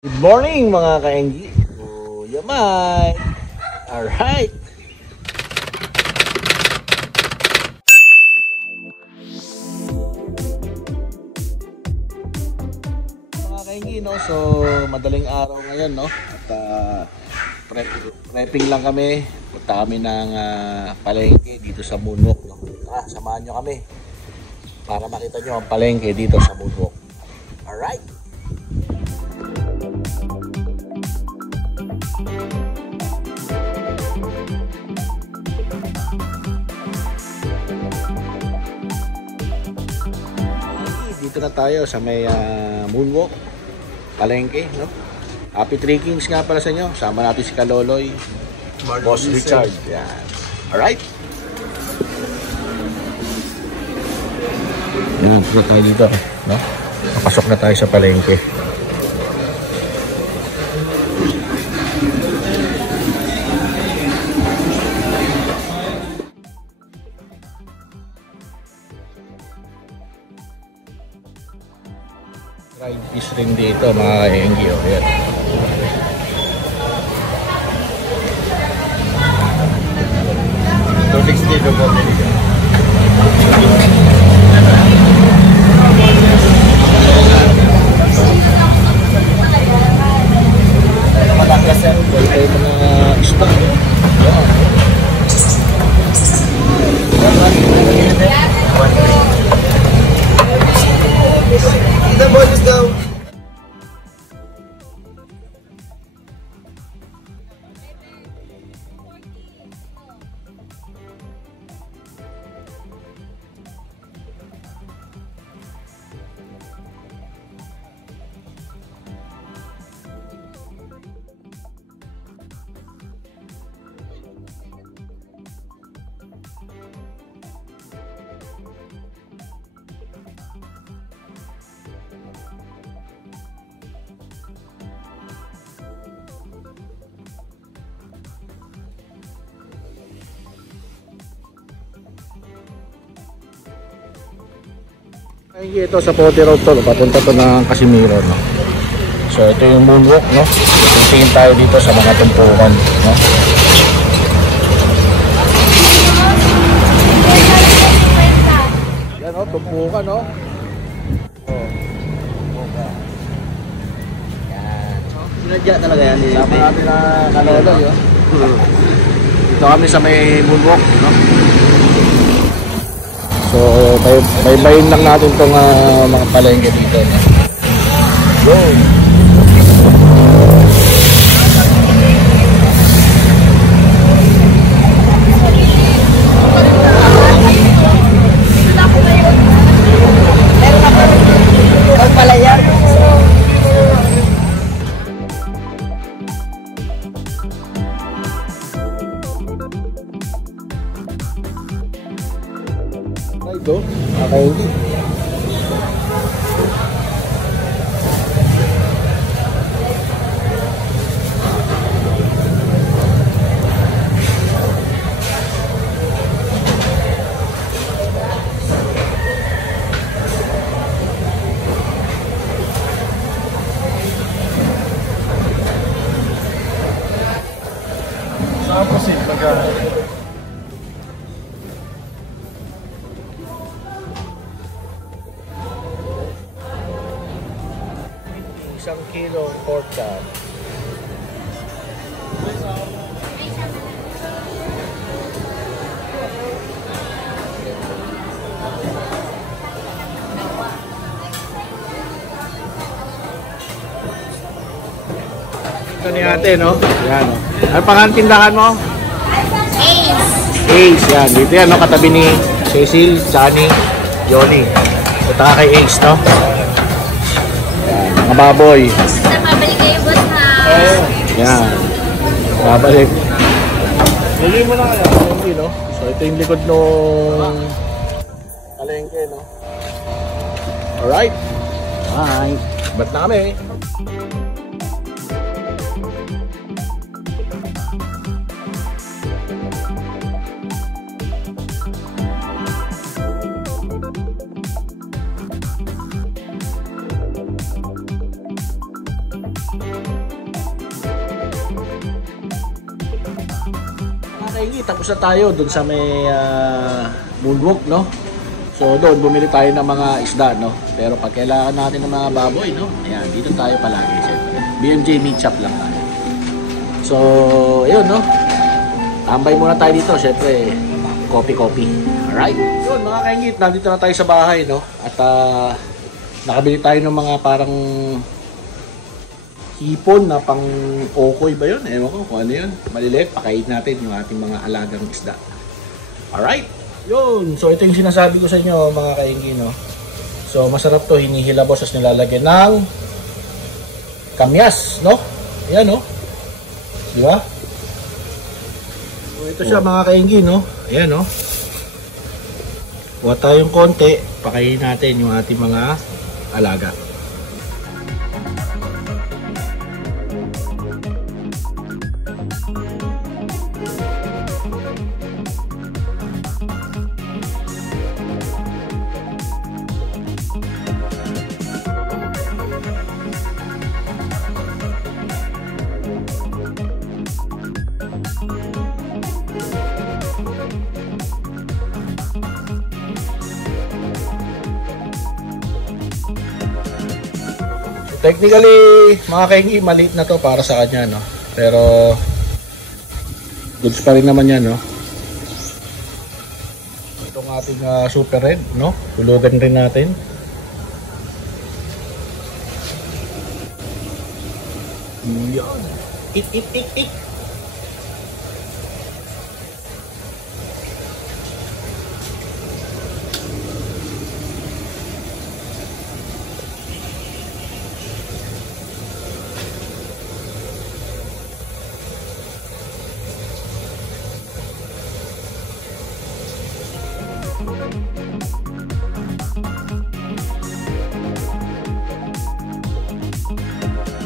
Good morning mga ka-NG. Kuya Mike. Alright. Mga ka-NG, no? So madaling araw ngayon, no? At prepping lang kami. Punta kami ng palengke dito sa Moonwalk, no? Samahan nyo kami para makita nyo ang palengke dito sa Moonwalk. Alright. Dito na tayo sa may Moonwalk palengke, no? Happy Trekkings nga pala sa inyo. Sama natin si Kaloloy, Boss Richard. Yan. Alright. Yan, punta tayo dito, no? Napasok na tayo sa palengke. Fried fish rin dito mga ka-NG. Yan. $260 po. Malakas yan. Wala yung mga stock. The bonus daw. Ay, ito sa Pote Road to, papunta to ng Casimiro, no? So ito yung Moonwalk, no? Tingin tayo dito sa mga tumpukan, no? Yan, no? Tumpukan, no? Tumpukan. Yan. Sinadya talaga yan. Sama natin na Kaloloy, no? Dito kami sa may Moonwalk, no? So, baybayin lang natin itong mga palengke dito. Go! Ang palayan. Ito, ka-NG. Saan po si Pagka? Isang kilo pork chop. Ito ni ate, no? Yan, no? Ano pangalan tindahan mo? Ace. Yan. Dito yan, no? Katabi ni Cecil, Sunny, Johnny. Punta ka kay Ace, no? Yan, mga baboy. Napabalik kayo, boss, ha? Yan. Babalik. Lagay mo na kaya. Okay, no? So, ito yung likod nung palengke, no? Alright. Bye. Ba't na kami? kaingi, tapos na tayo dun sa may moonwalk, no? So doon, bumili tayo ng mga isda, no? Pero pag kailangan natin ng mga baboy, no? Ayan, dito tayo palagi, syempre. BMJ Meat Shop lang tayo. So, ayun, no? Tambay muna tayo dito, syempre, coffee. Alright? Yun, mga kaingit, nandito na tayo sa bahay, no? At nakabili tayo ng mga parang hipon na pang okoy ba yun? Ewan ko kung ano yun. Maliliit, pakain natin yung ating mga alagang isda. Alright? Yun, so ito yung sinasabi ko sa inyo mga kainggi, no? So masarap to, hinihilabos as nilalagyan ng kamyas, no? Ayan, no? Di ba? So ito siya mga kainggi, no? Ayan, no? Kuha tayong konti, pakain natin yung ating mga alaga. Technically, mga kaingi, maliit na to para sa kanya, no? Pero goods pa rin naman yan, no? Itong ating super red, no? Hulugan rin natin. Yan. Ik.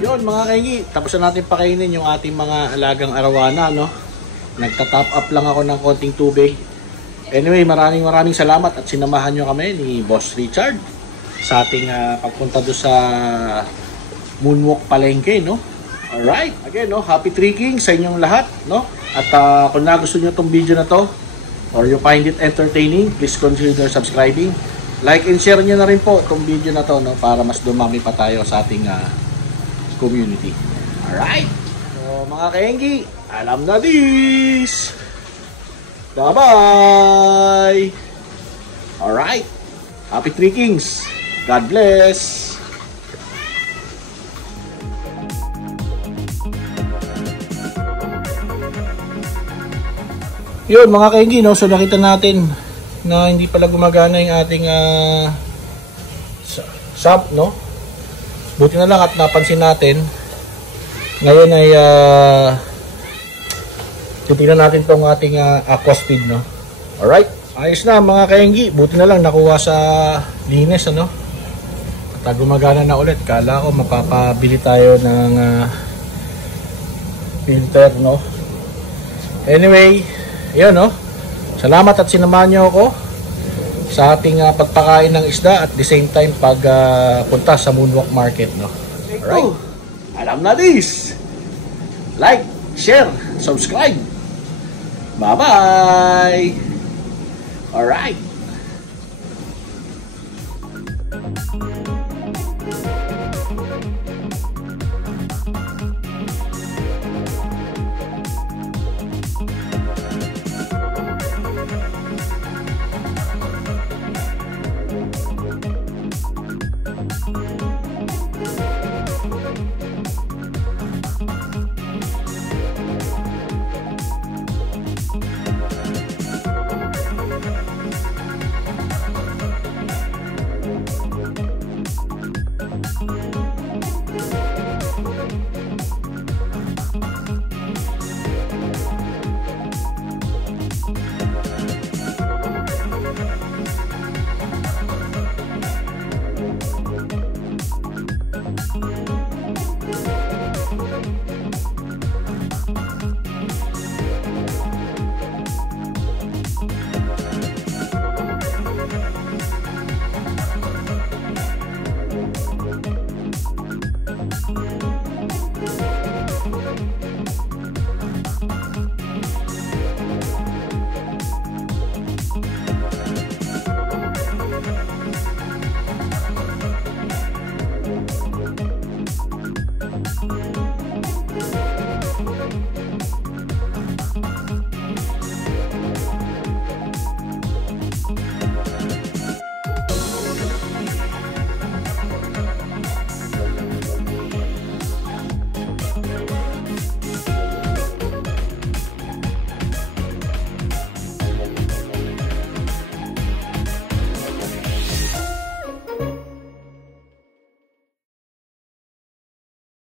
Yun mga kaingi, tapos na natin pakainin yung ating mga alagang arawana, no? Nagta-top up lang ako ng konting tubig. Anyway, maraming salamat at sinamahan nyo kami ni Boss Richard sa ating pagpunta doon sa Moonwalk Palengke, no? Alright, again, no? Happy trekking sa inyong lahat, no? At kung nagustuhan nyo itong video na to or you find it entertaining, please consider subscribing. Like and share nyo na rin po itong video na to, no? Para mas dumami pa tayo sa ating community. Alright? So mga kaenggi, alam na this! Bye-bye! Alright? Happy trekkings! God bless! Yun mga kaenggi, no? So nakita natin na hindi pala gumagana yung ating sub, no? Buti na lang at napansin natin. Ngayon ay titignan natin tong ating aqua speed, no? Alright, ayos na mga kaenggi. Buti na lang nakuha sa linis, ano? At gumagana na ulit. Kala ko mapapabili tayo ng filter, no? Anyway, yun, no? Salamat at sinamahan nyo ako sa ating pagpakain ng isda at the same time pagpunta sa Moonwalk Market, no? Alright, alam na this! Like, share, subscribe! Bye-bye! Alright!